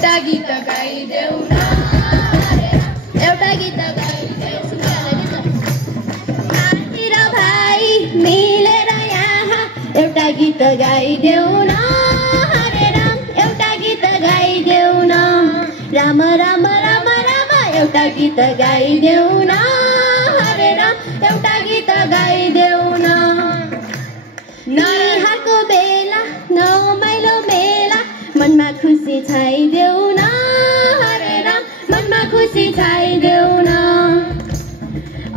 एउटा गीत गाइदेऊ न एउटा गीत गाइदेऊ न साथी र भाइ मिलेर यहाँ एउटा गीत गाइदेऊ न हरे राम एउटा गीत गाइदेऊ न राम राम राम राम एउटा गीत गाइदेऊ न हरे राम एउटा गीत गाइदेऊ न निहारको बेला नमाइलो मेला मनमा खुसी छाइदेऊ न हरे राम मनमा खुसी छाइदेऊ न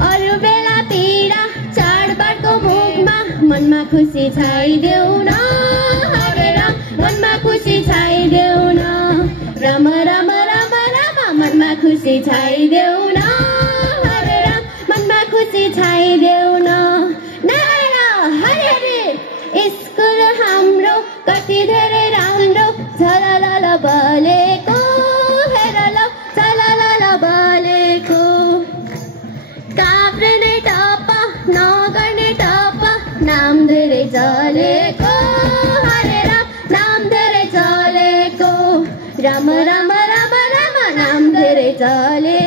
अरू बेला पीडा चाडबाडको मुखमा मनमा खुसी छाइदेऊ न हरे राम मनमा खुसी छाइदेऊ न राम राम राम राम मनमा खुसी छाइदेऊ न हरे राम मनमा खुसी छाइदेऊ न नारायण हरे हरे स्कुल हाम्रो कति धेरै राम्रो झलल बलेको हेर ल झलल बलेको काप्रेने टप नगर्ने टप नाम धेरै चलेको हरे राम नाम धेरै चलेको राम राम राम राम नाम धेरै चले